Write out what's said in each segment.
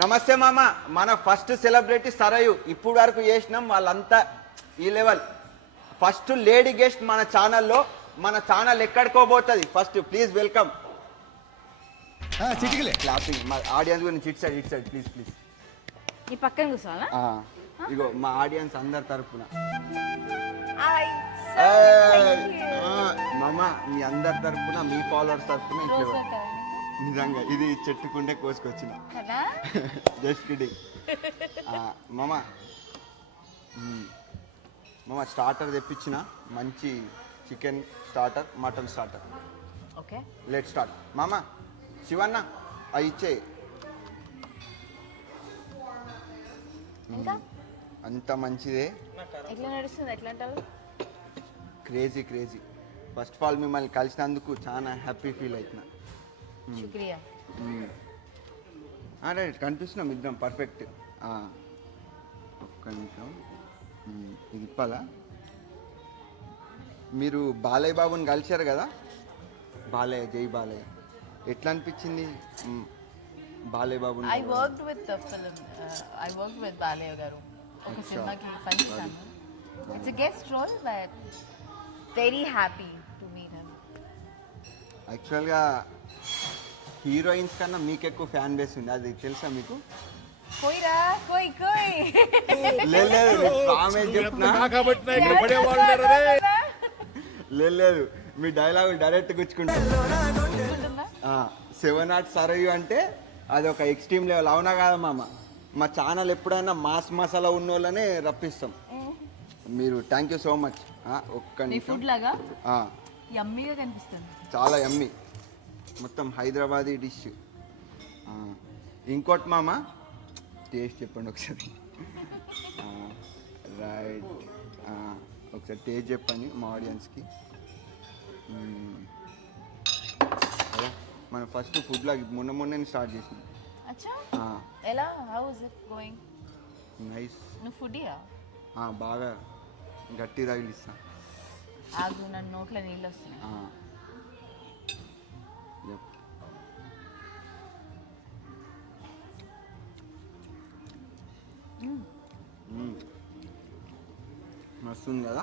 నమస్తే మామ. మన ఫస్ట్ సెలబ్రిటీ సరయు ఇప్పుడు వరకు చేసినాం, వాళ్ళంతా ఈ లెవెల్. ఫస్ట్ లేడీ గెస్ట్ మన ఛానల్లో. మన ఛానల్ ఎక్కడికోబోతుంది ఫస్ట్. Please welcome. క్లాపింగ్ మా ఆడియన్స్ గురించి ఇట్ సైడ్ ప్లీజ్ ప్లీజ్. ఈ పక్కన కూర్చోవాలా? ఇగో మా ఆడియన్స్ అందరి తరపున మామ, మీ అందరి తరపున, మీ ఫాలోవర్స్ తరపున నిజంగా ఇది చెట్టుకుంటే కోసుకొచ్చిన. Just kidding. మామ స్టార్టర్ తెప్పించిన, మంచి chicken starter, mutton starter. Okay, let start. మామ శివన్న అవి ఇచ్చే. అంత మంచిదే. ఎట్లా నడుస్తుంది? ఎట్లా అంటారు? క్రేజీ. ఫస్ట్ ఆఫ్ ఆల్ మిమ్మల్ని కలిసినందుకు చాలా హ్యాపీ ఫీల్ అవుతున్నా. శుక్రియా. రైట్, కనిపిస్తున్నాం ఇద్దరం పర్ఫెక్ట్. ఒక్క నిమిషం, ఇది ఇప్పాలా? మీరు బాలయ్య బాబుని కలిశారు కదా, బాలయ్య, జై బాలయ్య. ఎట్లా అనిపించింది బాలయ్య బాబుని? I worked with the film. I worked with Balayya గారు ఒక సినిమాకి పనిచేశాను. It's a guest role, but very happy to meet him. యాక్చువల్గా హీరోయిన్స్ కన్నా మీకు ఎక్కువ ఫ్యాన్ బేస్ ఉంది, అది తెలుసా మీకు? కోయిరా కోయ్ లేదు, లేదు, మీ డైలాగులు డైరెక్ట్ గుచ్చుకుంటారు. 7 Art సరయు అంటే అది ఒక ఎక్స్ట్రీమ్ లెవెల్. అవునా కాదా మామ? మా ఛానల్ ఎప్పుడైనా మాస్ మసాలా ఉన్న వాళ్ళనే రప్పిస్తాం. మీరు థ్యాంక్ యూ సో మచ్. ఒక్క ఫుడ్ లాగా యమ్మీగా కనిపిస్తుంది, చాలా యమ్మీ, మొత్తం హైదరాబాదీ డిష్. ఇంకోటి మామ, టేస్ట్ చెప్పండి ఒకసారి. రైట్, ఒకసారి టేస్ట్ చెప్పండి మా ఆడియన్స్కి. మనం ఫస్ట్ ఫుడ్ లాగా మొన్న స్టార్ట్ చేసినాం. ఎలా? How is it going? Nice. నువ్వు ఫుడ్డీయా? బాగా గట్టి తగిలిస్తా. ఆగు, నన్ను నోట్లో నీళ్ళు వస్తున్నాయి. మస్తుంది కదా.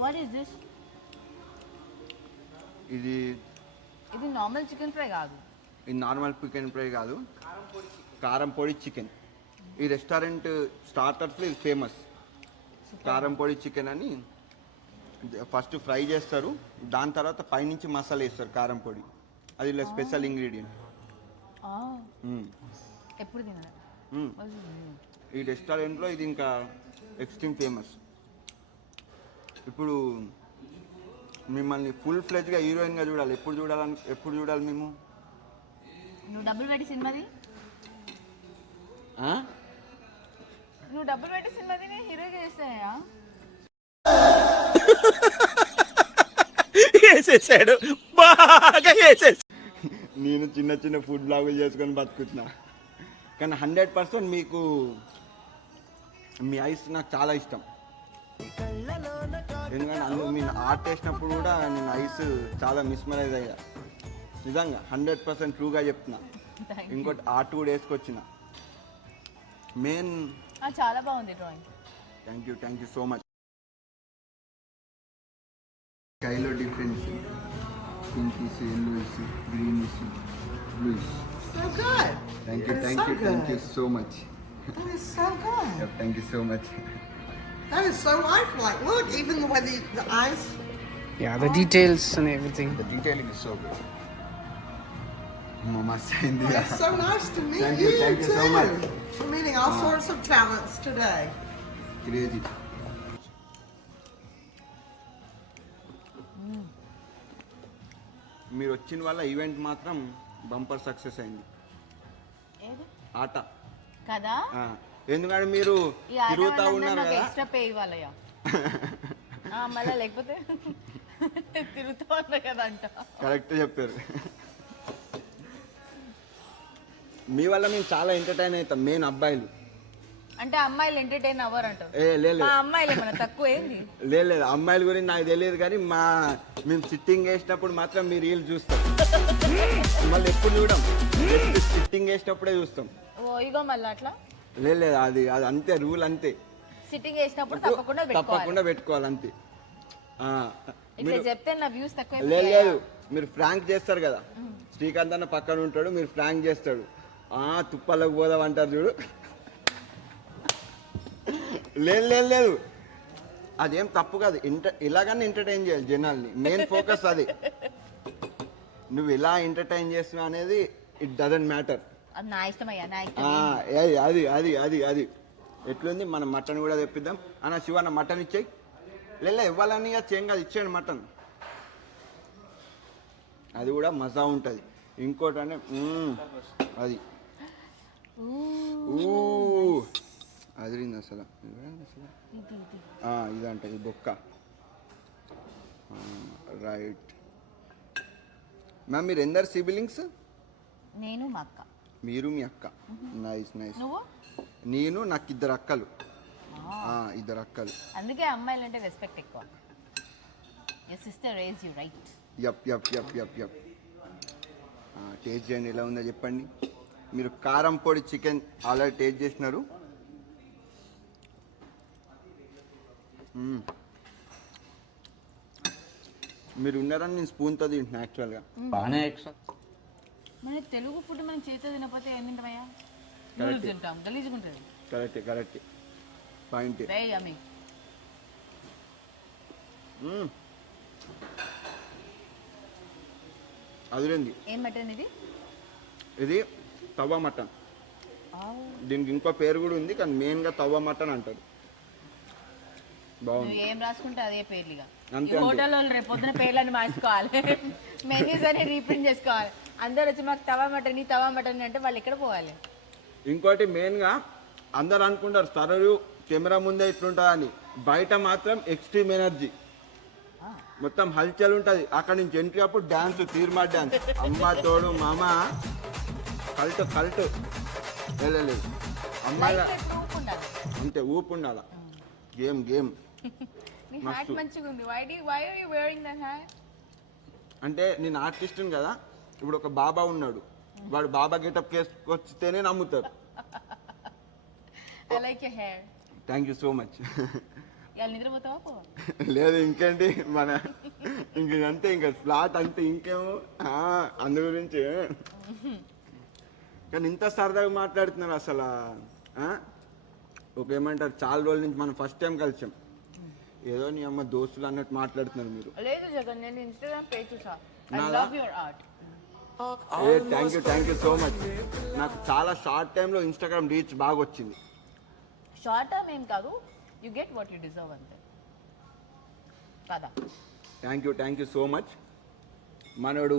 What is this? ఇది నార్మల్ చికెన్ ఫ్రై కాదు. ఇది నార్మల్ చికెన్ ఫ్రై కాదు, కారం పొడి చికెన్. ఈ రెస్టారెంట్ స్టార్టర్స్లో ఇది ఫేమస్. కారం పొడి చికెన్ అని ఫస్ట్ ఫ్రై చేస్తారు, దాని తర్వాత పైనుంచి మసాలా వేస్తారు కారం పొడి. అది ఇలా స్పెషల్ ఇంగ్రీడియంట్. ఎప్పుడు తినాలి ఈ రెస్టారెంట్లో. ఇది ఇంకా ఎక్స్ట్రీమ్ ఫేమస్. ఇప్పుడు మిమ్మల్ని ఫుల్ ఫ్లెజ్గా హీరోయిన్గా చూడాలి. ఎప్పుడు చూడాలి మేము? నువ్వు డబ్బులు పెట్టి సినిమాది, నేను హీరోగా చేస్తాయా? వేసేసాడు, బాగా వేసేసాడు. నేను చిన్న ఫుడ్ బ్లాగులు చేసుకొని బతుకుతున్నా, కానీ 100% మీకు మీ ఐస్ నాకు చాలా ఇష్టం. ఎందుకంటే అందులో మీ ఆర్ట్ వేసినప్పుడు కూడా నేను ఐస్ చాలా మిస్మరైజ్ అయ్యా. నిజంగా 100% ట్రూగా చెప్తున్నా. ఇంకోటి ఆర్ట్ కూడా వేసుకొచ్చిన. మెయిన్ చాలా బాగుంది drawing. Thank you so much. స్కైలో difference, pinkish, yellowish, greenish, bluish. So good. Thank you so much. That is so good. Yep, thank you so much. That is so lifelike. Look, even the way the eyes. Yeah, the details and everything. The detailing is so good. Mama Sandy. It's so nice to meet Thank you you too. so much. We're meeting all sorts of talents today. Crazy. మీరు వచ్చిన వల్ల event మాత్రం bumper success అయింది. ఆట కదా, ఎందుకంటే మీరు తిరుగుతూ ఉన్నారు కదా. ఎక్స్ట్రా పే ఇవ్వాలయ్యా మళ్ళీ, లేకపోతే తిరుగుతూ ఉన్నా కదా అంట. కరెక్ట్ చెప్పారు. మీ వల్ల మేము చాలా ఎంటర్టైన్ అవుతాం. మెయిన్ అబ్బాయిలు అంటే అమ్మాయిలు ఎంటర్టైన్ అవ్వరు అంటారు. లేదు మా అమ్మాయిలు ఏమన్నా తక్కువ ఏంది? లేదు అమ్మాయిల గురించి నాకు తెలియదు కానీ మేము సిట్టింగ్ వేసినప్పుడు మాత్రం మీరు వీళ్ళు చూస్తాం. మళ్ళీ ఎప్పుడు చూడం, సిట్టింగ్ వేసినప్పుడే చూస్తాం. ఓ ఇగో మళ్ళీ అట్లా లేదు అది అది అంతే, రూల్ అంతే. సిట్టింగ్ వేసినప్పుడు తప్పకుండా పెట్టుకోవాలి అంతే. ఇట్లా చెప్తే నా వ్యూస్ తక్కువ. లేదు మీరు ఫ్రాంక్ చేస్తారు కదా, శ్రీకాంత్ అన్న పక్కన ఉంటాడు, మీరు ఫ్రాంక్ చేస్తాడు, తుప్పలకు పోదాం అంటారు చూడు. లేదు అదేం తప్పు కాదు, ఇలాగన్నా ఎంటర్టైన్ చేయాలి జనాల్ని, మెయిన్ ఫోకస్ అది. నువ్వు ఇలా ఎంటర్టైన్ చేస్తున్నావు అనేది ఇట్ డజంట్ మ్యాటర్. అది నా ఇష్టమయ్యా, నా ఇష్టం. అది అది అది అది ఎట్లుంది, మనం మటన్ కూడా తెప్పిద్దాం అన్న. శివన్న మటన్ ఇచ్చేయి. లేదా ఇవ్వాలని చేయం కాదు, ఇచ్చేయండి మటన్, అది కూడా మజా ఉంటుంది. ఇంకోటి అంటే అది అదిరింది అసలు. ఇదంట ఈ బొక్క. రైట్ మ్యామ్, మీరు ఎందరు సిబిలింగ్స్? నేను మా అక్క. మీరు మీ అక్క. Nice nice. నువ్వు? నేను, నాకు ఇద్దరు అక్కలు. ఇద్దరు అక్కలు. అందుకే అమ్మాయిలు అంటే రెస్పెక్ట్ ఎక్కువ. Your sister raise you right. Yup yup yup yup yup. Taste చేయండి ఎలా ఉందో చెప్పండి. మీరు కారం పొడి చికెన్ ఆల్రెడీ టేస్ట్ చేసినారు. మీరు ఉన్నారని నేను స్పూన్తో తింటున్నా యాక్చువల్గా. బాగానే ఎక్స్ట్రా. మన తెలుగు ఫుడ్ మనం చేతితో తినకపోతే ఏం తింటామయ్యా? నూడిల్స్ తింటాం, గలీజ్గా ఉంటుంది. Correct point. వెరీ యమ్మీ. అదిరింది. ఏం మటన్ ఇది? ఇది తవ్వ మటన్. దీనికి ఇంకో పేరు కూడా ఉంది కానీ మెయిన్గా తవ్వ మటన్ అంటారు. బాగుంది. ఏం రాసుకుంటే అదే పేర్లుగా. అంతే. హోటల్లో రేపు పొద్దున పేర్లను మార్చుకోవాలి, మెనూస్ అని రీప్రింట్ చేసుకోవాలి. అందరు వచ్చి మాకు తవా మటన్ అంటే వాళ్ళు ఎక్కడ పోవాలి? ఇంకోటి మెయిన్గా అందరు అనుకుంటారు సరరు కెమెరా ముందే ఇట్లుంటుందని, బయట మాత్రం ఎక్స్ట్రీమ్ ఎనర్జీ, మొత్తం హల్చల్ ఉంటుంది. అక్కడ నుంచి ఎంట్రీ అప్పుడు డ్యాన్స్, తీర్మా డ్యాన్స్, అమ్మ తోడు మామ కల్ట్ లేదు అమ్మాయి అంతే ఊపు ఉండాల. గేమ్ నీ హ్యాట్ మంచిగా ఉంది. why are you wearing that hat? అంటే నేను ఆర్టిస్ట్ని కదా, ఇప్పుడు ఒక బాబా ఉన్నాడు, వాడు బాబా గెటప్ వేసుకొచ్చితేనే నమ్ముతారు. I like your hair. Thank you so much. ఇవాళ నిద్రపోతావా పో? లేదు ఇంకేంటి ఇంకంతే, ఇంకా ఫ్లాట్ అంతే, ఇంకేమో అందు గురించి. కానీ ఇంత సరదాగా మాట్లాడుతున్నారు అసలు. ఏమంటారు, చాలా రోజుల నుంచి మనం ఫస్ట్ టైం కలిసాం, ఏదో నీ అమ్మ దోస్తులు అన్నట్టు మాట్లాడుతున్నారు మీరు. లేదు జగన్, నేను ఇన్స్టాగ్రామ్ పేజ్ చూసా. I love your art. Thank you so much. నాకు చాలా షార్ట్ టైంలో ఇన్స్టాగ్రామ్ రీచ్ బాగా వచ్చింది. షార్ట్ టర్మ్ ఏం కాదు, you get what you deserve అంతే కదా. Thank you so much. మనోడు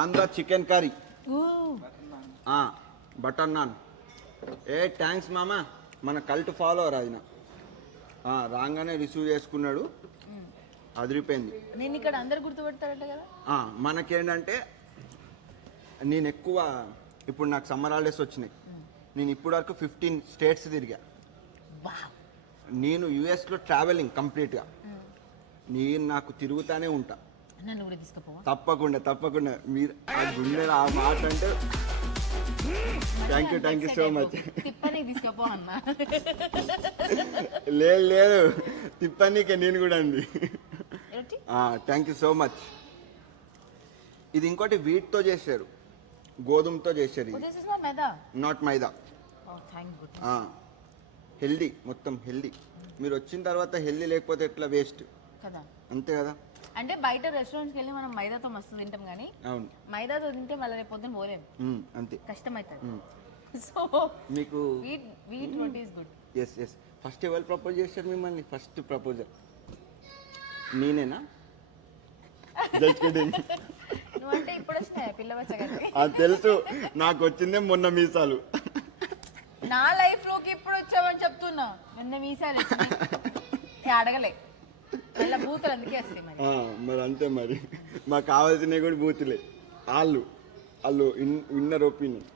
Andhra chicken curry, butter naan. Thanks మామ, మన కల్ట్ ఫాలోవర్ ఆయన. రాగానే రిసీవ్ చేసుకున్నాడు, అదిరిపోయింది. నేను ఇక్కడ అందరు గుర్తుపెడతారంట కదా. మనకేంటంటే నేను ఎక్కువ, ఇప్పుడు నాకు సమ్మర్ హాలిడేస్ వచ్చినాయి, నేను ఇప్పటి వరకు 15 స్టేట్స్ తిరిగా. నేను యుఎస్లో ట్రావెలింగ్ కంప్లీట్గా. నేను నాకు తిరుగుతానే ఉంటా. నన్ను కూడా తీసుకుపోవా? తప్పకుండా మీరు ఆ గుండె ఆ మాట అంటే థ్యాంక్ యూ సో మచ్. తిప్పని తీసుకుపో అన్నా. లేదు తిప్పనీకే నేను కూడా అండి. Thank you so much. ఇది ఇంకోటి వీట్తో చేశారు, గోధుమతో చేశారు. Not maida. హెల్దీ, మొత్తం హెల్దీ. మీరు వచ్చిన తర్వాత హెల్దీ లేకపోతే ఎట్లా, వేస్ట్ కదా. అంతే కదా. అంటే బయట రెస్టారెంట్స్కి వెళ్ళి మనం మైదాతో మస్తు తింటాం కానీ, అవును, మైదాతో తింటే మళ్ళీ రేపు పొద్దున పోలేం, అంతే, కష్టమవుతుంది. సో మీకు eat what is good. Yes first ఎవరు ప్రపోజ్ చేశారు మిమ్మల్ని? ఫస్ట్ ప్రపోజల్ నేనేనా? నువ్వంటే ఇప్పుడు వచ్చినాయి పిల్ల వచ్చాయి. అది తెలుసు, నాకు వచ్చిందే మొన్న మీసాలు. నా లైఫ్ లోకి ఇప్పుడు వచ్చావని చెప్తున్నా. మొన్న మీసాలు అడగలే, మళ్ళీ బూతులు అందుకే వస్తాయి. మరి అంతే, మరి మాకు కావాల్సినవి కూడా బూతులే. వాళ్ళు ఇన్నర్ ఒపీనియన్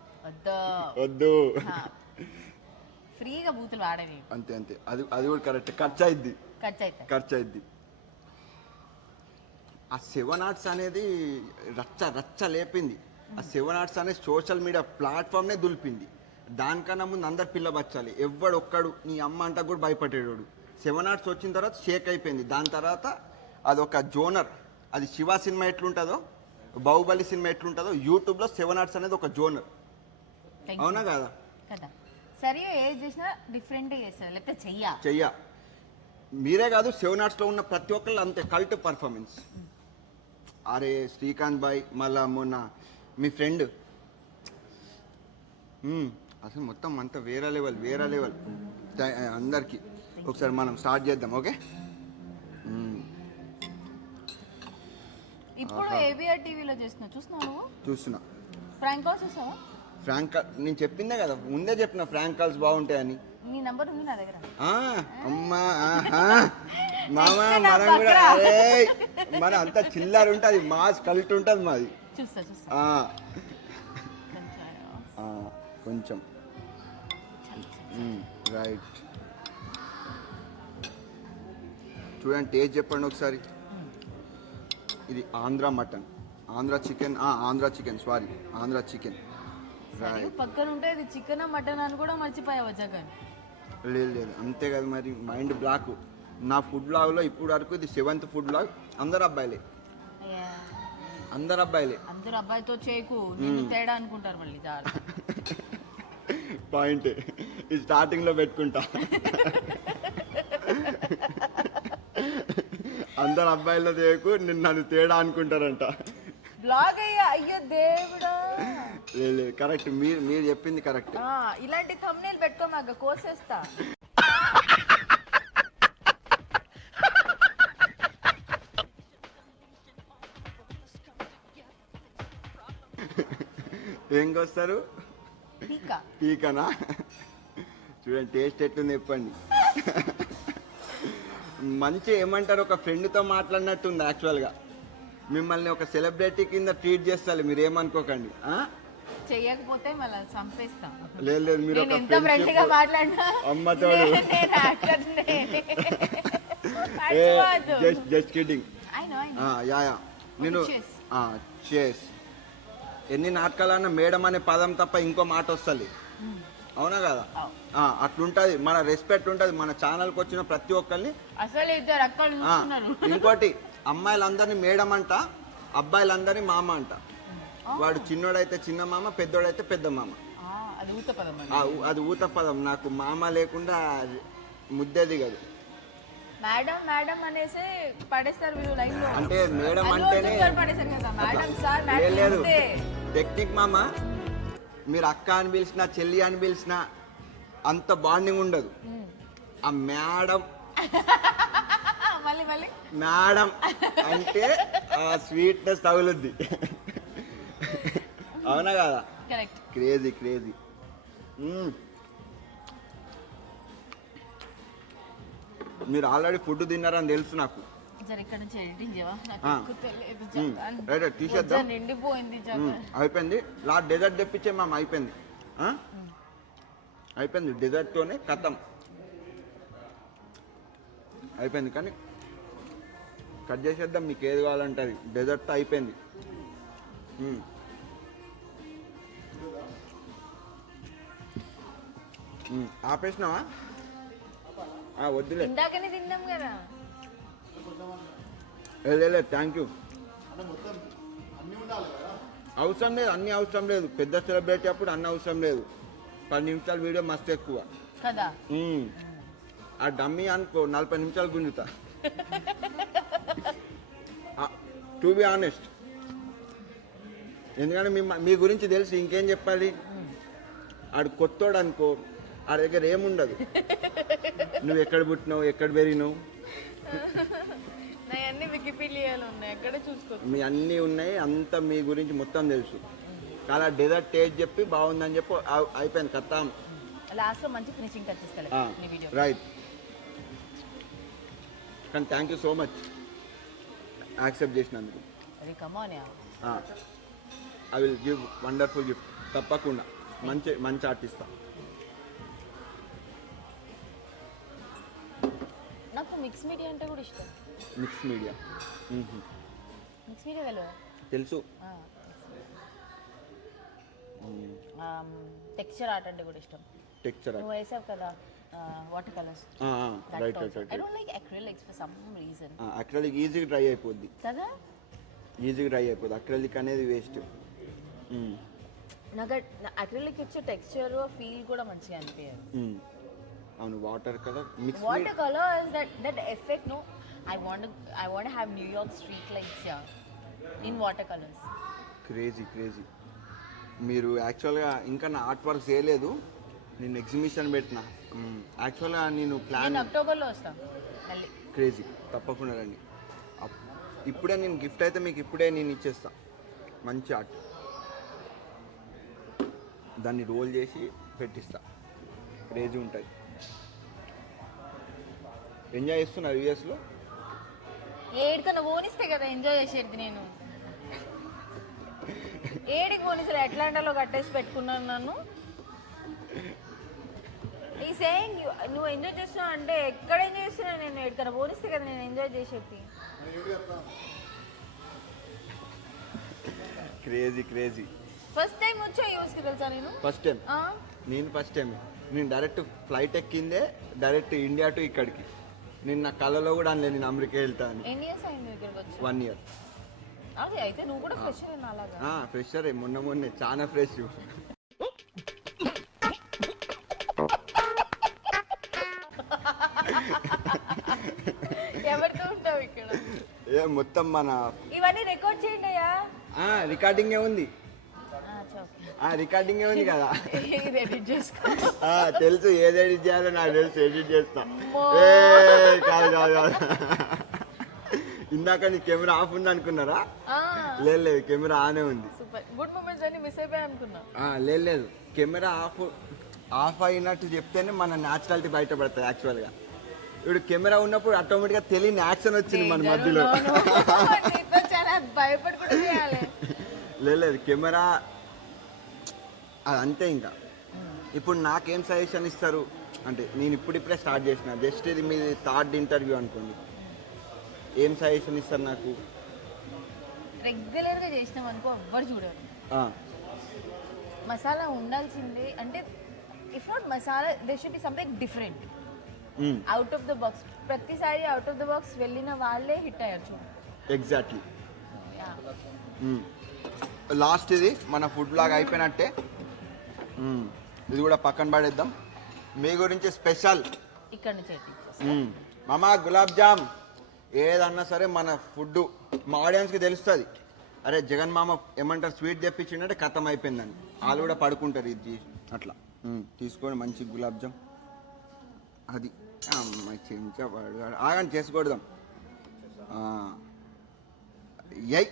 వద్దు. ఫ్రీగా బూతులు వాడని అంతే అంతే, అది కూడా కరెక్ట్. ఖర్చు అయింది. ఆ 7 ఆర్ట్స్ అనేది రచ్చ లేపింది. ఆ 7 ఆర్ట్స్ అనేది సోషల్ మీడియా ప్లాట్ఫామ్నే దులిపింది. దానికన్నా ముందు అందరు పిల్ల బచ్చాలి, ఒక్కడు నీ అమ్మ అంట కూడా భయపడేవాడు. 7 ఆర్ట్స్ వచ్చిన తర్వాత షేక్ అయిపోయింది. దాని తర్వాత అదొక జోనర్. అది శివ సినిమా ఎట్లుంటుందో, బాహుబలి సినిమా ఎట్లుంటుందో, యూట్యూబ్లో 7 ఆర్ట్స్ అనేది ఒక జోనర్. అవునా కదా? సరే ఏది చేసినా డిఫరెంట్గా చేస్తారు, లేకపోతే చెయ్య. మీరే కాదు, 7 ఆర్ట్స్లో ఉన్న ప్రతి ఒక్కళ్ళు అంతే కల్ట్ పర్ఫార్మెన్స్. అరే శ్రీకాంత్ బాయ్, మళ్ళా మొన్న మీ ఫ్రెండ్, అసలు మొత్తం అంతా వేరే లెవెల్. అందరికీ ఒకసారి మనం స్టార్ట్ చేద్దాం, ఓకే? ఇప్పుడు ఏబిఆర్ టీవీలో చూస్తున్నావు నువ్వు? చూస్తున్నా. ఫ్రాంక్ కాల్స్ చూసావా? ఫ్రాంక్ నేను చెప్పిందే కదా, ముందే చెప్పిన ఫ్రాంక్ కాల్స్ బాగుంటాయని. నీ నంబర్ ఉంది నా దగ్గర. అమ్మా మామా, మనం కూడా అరే మన అంత చిల్లర ఉంటుంది, మాస్ కల్ట్ ఉంటుంది మాది. చూస్తా కొంచెం రైట్. చూడండి, టేస్ట్ చెప్పండి ఒకసారి. ఇది Andhra mutton, Andhra chicken, Andhra chicken. పక్కన ఉంటే ఇది చికెన్ మటన్ అని కూడా మర్చిపోయావు జగన్. లేదు అంతే కదా మరి, మైండ్ బ్లాక్. నా ఫుడ్ బ్లాగ్లో ఇప్పుడు వరకు ఇది 7th ఫుడ్ బ్లాగ్. అందరు అబ్బాయిలే. అందరు అబ్బాయితో చేయకు, నిన్ను తేడా అనుకుంటారు మళ్ళీ. పాయింట్ ఇది స్టార్టింగ్లో పెట్టుకుంటా. అందరు అబ్బాయిలో చేయకు, నన్ను తేడా అనుకుంటారంట. బ్లాగ్ అయ్యో దేవుడా. లేదు కరెక్ట్, మీరు చెప్పింది కరెక్ట్. ఇలాంటి థంబ్నెయిల్ పెట్టుకోమాక, కోసేస్తా. ఏం కోస్తారు? పీకనా? చూడండి టేస్ట్ ఎట్లుంది చెప్పండి. మంచి ఏమంటారు, ఒక ఫ్రెండ్తో మాట్లాడినట్టుంది యాక్చువల్గా. మిమ్మల్ని ఒక సెలబ్రిటీ కింద ట్రీట్ చేస్తారు, మీరు ఏమనుకోకండి. చెయ్యకపోతే మళ్ళీ చంపేస్తా. లేదు, మీరు ఒక అమ్మతోడు. Just kidding. నేను చేస్ ఎన్ని నాటకాలన్నా మేడం అనే పదం తప్ప ఇంకో మాట వస్తుంది. అవునా కదా? అట్లుంటది, మన రెస్పెక్ట్ ఉంటుంది మన ఛానల్కి వచ్చిన ప్రతి ఒక్కరిని. ఇంకోటి, అమ్మాయిలందరినీ మేడం అంట, అబ్బాయిలందరినీ మామ అంట. వాడు చిన్నోడైతే చిన్న మామ, పెద్దోడైతే పెద్ద మామ. అది ఊత పదం. నాకు మామ లేకుండా ముద్దేది కాదు. మేడం మేడం అనేసి పడేస్తారు వీళ్ళు లైవ్ లో. అంటే మేడం అంటేనే లేదు టెక్నిక్. మామ మీరు అక్క అని పిలిచినా, చెల్లి అని పిలిచినా అంత బాండింగ్ ఉండదు. ఆ మేడం మేడం అంటే ఆ స్వీట్నెస్ తగులుద్ది. అవునా కదా? క్రేజీ. మీరు ఆల్రెడీ ఫుడ్ తిన్నారని తెలుసు నాకు. అయిపోయింది. లాస్ట్ డెజర్ట్ తెప్పించే మామ. అయిపోయింది డెజర్ట్తోనే కథం అయిపోయింది. కానీ కట్ చేసేద్దాం, మీకు ఏది కావాలంటే డెజర్ట్ అయిపోయింది. ఆపేసినావా? వద్దులే, లేదు థ్యాంక్ యూ. అవసరం లేదు, అన్ని అవసరం లేదు. పెద్ద సెలబ్రిటీ అప్పుడు అన్ని అవసరం లేదు. 10 నిమిషాల వీడియో మస్తు ఎక్కువ. ఆ డమ్మీ అనుకో 40 నిమిషాలు గుంజుతా. టు బి ఆనెస్ట్, ఎందుకంటే మీ గురించి తెలిసి ఇంకేం చెప్పాలి. ఆడు కొత్తోడు అనుకో, ఆడ దగ్గర ఏముండదు. నువ్వు ఎక్కడ పుట్టినావు, ఎక్కడ పెరిగినావు, మీ అన్నీ ఉన్నాయి. అంతా మీ గురించి మొత్తం తెలుసు. చాలా డెజర్ట్ టేస్ట్ చెప్పి బాగుందని చెప్పి అయిపోయింది కథ. లాస్ట్ లో మంచి ఫినిషింగ్ కనిపిస్తాడు. రైట్. కానీ thank you so much accept చేసినందుకు. I will give wonderful gift తప్పకుండా. మంచి ఆర్టిస్తా. మిక్స్ మీడియా అంటే కూడా ఇష్టం. మిక్స్ మీడియా మిక్స్ మీడియా తెలియదు. తెలుసు. టెక్స్చర్ ఆర్ట్ అంటే కూడా ఇష్టం. టెక్స్చర్ నువ్వు వేసావు కదా water colours. Right I don't like acrylics for some reason. Acrylic ఈజీగా డ్రై అయిపోద్ది కదా, ఈజీగా డ్రై అయిపోద్ది. అక్రిలిక్ అనేది వేస్ట్. నాకు అక్రిలిక్ ఇచ్చే టెక్స్చర్ ఫీల్ కూడా మంచిగా అనిపించదు. అవును, water colour mix. Water colour that effect no. I want to have New York street lights here in watercolors. Crazy. మీరు యాక్చువల్గా ఇంకా నా ఆర్ట్ వర్క్ చేయలేదు, నేను ఎగ్జిబిషన్ పెట్టిన. యాక్చువల్గా నేను ప్లాన్ అక్టోబర్లో వస్తాను మళ్ళీ. క్రేజీ, తప్పకుండా రండి. ఇప్పుడే నేను గిఫ్ట్ అయితే మీకు ఇప్పుడే నేను ఇచ్చేస్తా. మంచి ఆర్ట్, దాన్ని రోల్ చేసి పెట్టిస్తా. క్రేజీ ఉంటుంది. ఎంజాయ్ చేస్తున్నారు యూఎస్లో? ఏడికన్నా పోనిస్తే కదా ఎంజాయ్ చేసేది. నేను ఏడికి పోనిసలు అట్లాంటాలో కట్టేసి పెట్టుకున్నాను నన్ను. ఈ సేయింగ్ నువ్వు ఎంజాయ్ చేస్తున్నావు అంటే ఎక్కడ ఎంజాయ్ చేస్తున్నా? నేను ఎక్కడికన్నా పోనిస్తే కదా నేను ఎంజాయ్ చేసేది. క్రేజీ. ఫస్ట్ టైం వచ్చా యూఎస్కి తెలుసా నేను? ఫస్ట్ టైం నేను డైరెక్ట్ ఫ్లైట్ ఎక్కిందే డైరెక్ట్ ఇండియా టు ఇక్కడికి. నేను నా కళలో కూడా అనలేదు నేను అమెరికా వెళ్తాను. ఎన్ని ఇయర్స్ అయింది ఇక్కడికి వచ్చి? 1 year. అదే అయితే నువ్వు కూడా ఫ్రెషర్ అయినా అలాగా? ఫ్రెషరే, మొన్నే చాలా ఫ్రెష్. ఎవరితో ఉంటావు ఇక్కడ? మొత్తం మన ఇవన్నీ రికార్డ్ చేయండి అయ్యా. రికార్డింగే ఉంది. రికార్డింగే ఉంది కదా. ఇది ఎడిట్ చేసుకో. తెలుసు, ఏది ఎడిట్ చేయాలో నాకు తెలుసు, ఎడిట్ చేస్తా. కాదు ఇందాక నీ కెమెరా ఆఫ్ ఉంది అనుకున్నారా? లేదు, కెమెరా ఆనే ఉంది. సూపర్ గుడ్ మూమెంట్స్ అన్ని మిస్ అయిపోయా అనుకున్నా. లేదు, కెమెరా ఆఫ్ అయినట్టు చెప్తేనే మన న్యాచురాలిటీ బయటపడతాయి. యాక్చువల్గా ఇప్పుడు కెమెరా ఉన్నప్పుడు ఆటోమేటిక్గా తెలియని యాక్షన్ వచ్చింది మన మధ్యలో. చాలా భయపడుకుంటూ చేయాలి. లేదు, కెమెరా అదంతే. ఇంకా ఇప్పుడు నాకేం సజెషన్ ఇస్తారు అంటే, నేను ఇప్పుడిప్పుడే స్టార్ట్ చేసిన, జస్ట్ ఇది మీ 3rd ఇంటర్వ్యూ అనుకోండి. ఏం సజెషన్ ఇస్తారు నాకు? రెగ్యులర్గా చేసినాం అనుకో ఎవ్వరు చూడరు. మసాలా ఉండాల్సిందే అంటే, if not masala they should be something different, out of the box. ప్రతిసారి అవుట్ ఆఫ్ ద బాక్స్ వెళ్ళిన వాళ్ళే హిట్ అయ్యారు. ఎగ్జాక్ట్లీ. లాస్ట్ ఇది మన ఫుడ్ లాగా అయిపోయినట్టే. ఇది కూడా పక్కన పడేద్దాం. మీ గురించి స్పెషల్ ఇక్కడ నుంచి మామా గులాబ్ జామ్ ఏదన్నా సరే మన ఫుడ్ మా ఆడియన్స్కి తెలుస్తుంది. అరే జగన్ మామ ఏమంటారు, స్వీట్ తెప్పించిందంటే ఖతం అయిపోయిందని వాళ్ళు కూడా పడుకుంటారు. ఇది అట్లా తీసుకోండి మంచి గులాబ్ జామ్. అది అమ్మాయి చెంచా వాడు ఆగని చేసుకోడదాం. ఎయ్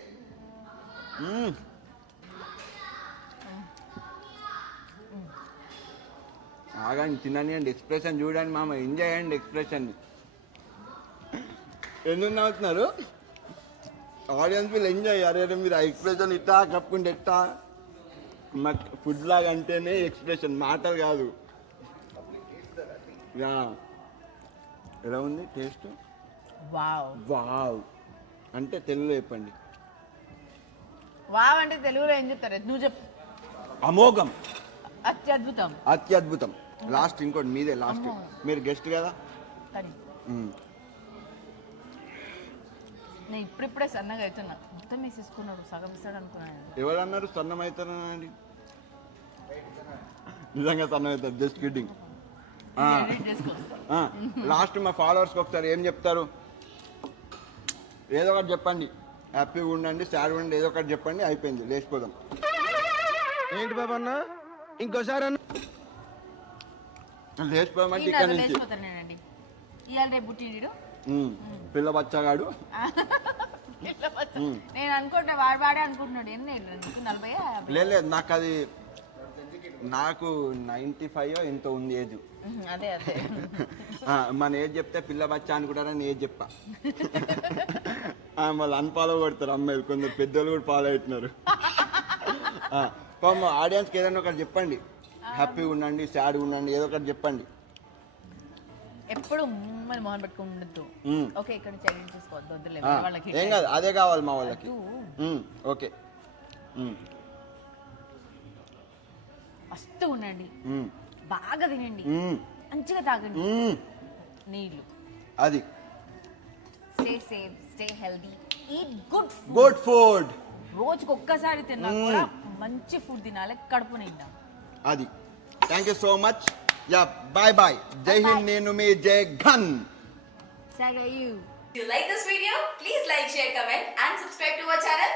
ఆగండి, తినని అండి. ఎక్స్ప్రెషన్ చూడండి మామ, ఎంజాయ్ అండి ఎక్స్ప్రెషన్. ఎందుకు నవ్వుతున్నారు? ఆడియన్స్ వీళ్ళు ఎంజాయ్. అరే మీరు ఆ ఎక్స్ప్రెషన్ ఇట్టా కప్పుకుంటే ఎట్టా? మాకు ఫుడ్ లాగా అంటేనే ఎక్స్ప్రెషన్, మాటలు కాదు. ఎలా ఉంది టేస్ట్? వావ్ అంటే తెలుగులో చెప్పండి. వావ్ అంటే తెలుగులో ఏం చెప్తారు? నువ్వు చెప్పు. అమోఘం, అత్యద్భుతం. లాస్ట్ ఇంకోటి మీదే లాస్ట్. మీరు గెస్ట్ కదా. నేను ఇప్పుడిప్పుడే సన్నగా అవుతున్నా. మొత్తం వేసేసుకున్నాడు, సగం ఇస్తాడు అనుకున్నాను. ఎవరు అన్నారు సన్నం అవుతారని? నిజంగా సన్నం అవుతారు, జస్ట్ కిడ్డింగ్. లాస్ట్ మా ఫాలోవర్స్కి ఒకసారి ఏం చెప్తారు? ఏదో ఒకటి చెప్పండి. హ్యాపీగా ఉండండి, సాడ్ ఉండండి, ఏదో ఒకటి చెప్పండి. అయిపోయింది, లేచిపోదాం. ఏంటి బాబా అన్న ఇంకోసారి అన్న లేచిపోదామంటే ఇక్కడ నుంచి ఇవాళ రేపు పుట్టిండు పిల్ల బచ్చగాడు. నేను అనుకుంటా వాడే అనుకుంటున్నాడు. ఎన్ని 40? లేదు, నాకు అది నాకు 95 ఎంతో ఉంది ఏజ్. అదే మన ఏజ్ చెప్తే పిల్ల బచ్చా అనుకుంటారని ఏజ్ చెప్పా. వాళ్ళు అన్ఫాలో కొడతారు అమ్మాయిలు, కొందరు పెద్దోళ్ళు కూడా ఫాలో అవుతున్నారు. ఆడియన్స్కి ఏదైనా ఒకటి చెప్పండి. హ్యాపీగా ఉండండి, సాడ్గా ఉండండి, ఏదో ఒకటి చెప్పండి. ఎప్పుడు మన మొహన్ పెట్టుకుని ఉండద్దు. మ్మ్. ఓకే, ఇక్కడ చెల్లి చూసుకోవద్దు, వద్దులే ఆ, వాళ్ళకి ఏం కాదు, అదే కావాలి మా వాళ్ళకి. వద్దు. ఓకే. మస్తు ఉండండి, బాగా తినండి, మంచిగా తాగండి నీళ్ళు. అది stay safe, stay healthy, eat good food. Good food. రోజుకి ఒక్కసారి తిన్నా కూడా మంచి ఫుడ్ తినాలి, కడుపు నిండా. అది. Thank you so much. Yeah, bye bye. జై హింద్. నేను మీ జై Ghan. Say you. If you like this video, please like, share, comment and subscribe to our channel.